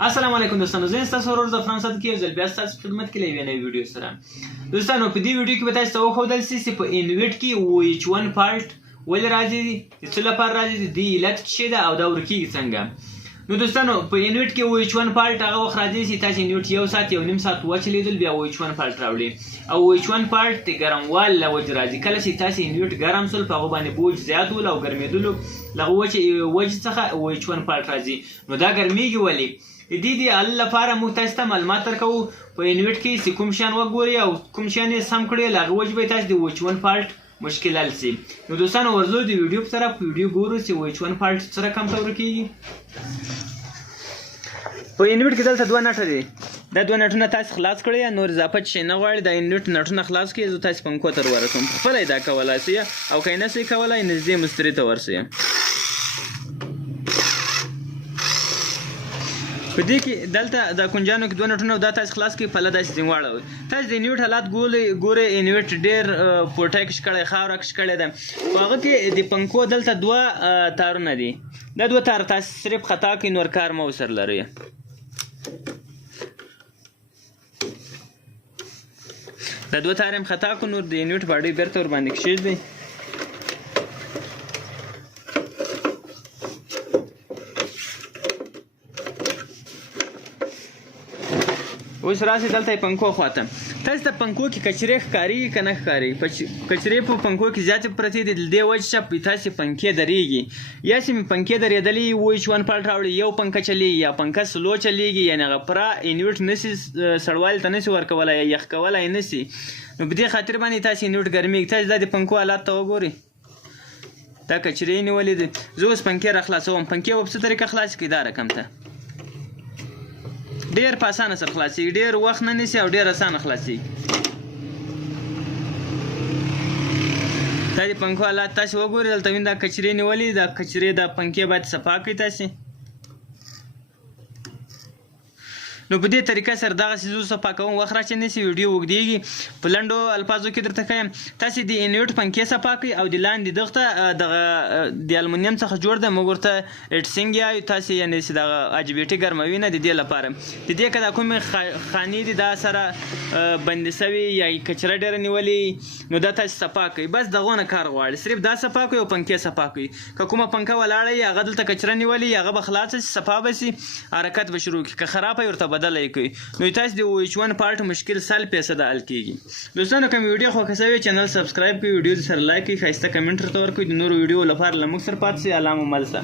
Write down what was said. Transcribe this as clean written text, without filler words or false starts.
السلام علیکم دوستانو، زه ستاسو ورور زعفران صادق یو ځل بیا ستاسو خدمت کې له یوې نوې ویډیو سره. دوستانو په دې ویډیو کې به تاسو ته وښودل سي چې په انویټ کې OH1 فالټ ولې راځي، د څه لپاره راځي، د دې علت څه ده او دا ورکېږي څنګه. نو دوستانو په انویټ کې OH1 فالټ هغه وخت راځي چې تاسو انویټ یو ساعت یو نیم ساعت وچلیدل بیا OH1 فالټ راوړي. او OH1 فالټ د ګرموالي له وجې راځي. کله چې تاسو انویټ ګرم سول په هغه باندې بوج زیات ول او ګرمېدلو له وجې څخه OH1 فالټ راځي. نو دا ګرمېږي ولې؟ د دې حل لپاره موږ تاسو ته معلومات درکوو په انویټ کې چې کوم شیان وګورئ او کوم شیان یې سم کړئ، له هغه وجې به تاسو د OH1 فالټ مشکل حل شي. نو دوستانو ورځو د ویډیو په طرف ویډیو ګورو چې OH1 فالټ څه رقم ته ورکېږي. په انویټ کې دلته دوه نټه دي، دا دوه نټونه تاسو خلاص کړئ، نور اضافه چې نه غواړئ د انویټ نټونه خلاص کړئ. زه تاسو پنکو ته ورسوم، خپله یې دا کولی شئ او که یې نه شئ کولی نږدې مستري ته ورشئ. په دې کې دلته د کونجانو کې دوه نټونه دا تاسو خلاص کړئ، پله داسې ځینې واړوئ. تاسو د انویټ حالات ګورئ، انویټ ډېر پورټی کش کړی، خاوره کش کړې ده. په هغه کې د پنکو دلته دوه تارونه دي، دا دوه تار تاسو صرف خطا کړئ، نور کار مه ورسره لرئ. دا دوه تار هم خطا کړو، نور د انویټ باډۍ بېرته ورباندې کښېږدئ. اوس راسئ دلته یې پنکو خواته. تاسو ته پنکو کې کچرې ښکارېږي که نه ښکارېږي؟ کچرې په پنکو کې زیاتې پرتې دي، د دې وجې چې تاسې پنکې درېږي. یا چې مې پنکې درېدلې OH1 فالټ راوړي، یو پنکه چلېږي یا پنکه سلو چلېږي، یعنې هغه پوره انویټ نشي سړوالي ته نشي ورکولی یا یخ کولی نشي. نو په دې خاطر باندې تاسې انویټ ګرمېږي. تاسې دا د پنکو حالات ته وګورئ، دا کچرې یې نیولې دي. زه اوس پنکې راخلاصوم. پنکې به په څه طریقه خلاصې کړئ؟ دا رقم ته ډېر په اسانه سره خلاصېږي، ډېر وخت نه نیسي او ډېر اسانه خلاصېږي. دا د پنکو حالات تاسې وګورئ، دلته وینئ دا کچرې نیولې، دا کچرې دا پنکې باید صفا کړئ تاسې. نو په دې طریقه سره دغسې زه صفا کوم، وخت راچې نیسي، ویډیو اوږدېږي. په لنډو الفاظو کې درته ښیم، تاسې د انویټ پنکې صفا کړئ او د لاندې دغه ته دغه د المونیم څخه جوړ ده، موږ ورته ایټسینګ یایو. تاسې یعنې چې دغه اجبیټي ګرموي نه، د دې لپاره د دې که دا کومې خانې دي دا سره بندې سوي یا کچره ډېره نیولې، نو دا تاسې صفا کړئ. بس دغونه کار غواړي، صرف دا صفا کړئ او پنکې صفا کړئ. که کومه پنکه ولاړه وي هغه دلته کچره نیولې، هغه به خلاصه شي، صفا به شي، حرکت به شروع کړي. که خرابه وي ورته بدله یې کوي. نو تاسو د OH1 فالټ مشکل 100% حل کېږي. دوستانو که مې ویډیو خوښه شوې چینل سبسکرایب کړئ، ویډیو سره لایک کړئ، ښایسته کمنټ ورته ورکړئ. د نورو ویډیو لپاره له موږ سره پاتې شئ. الله مو مل شه.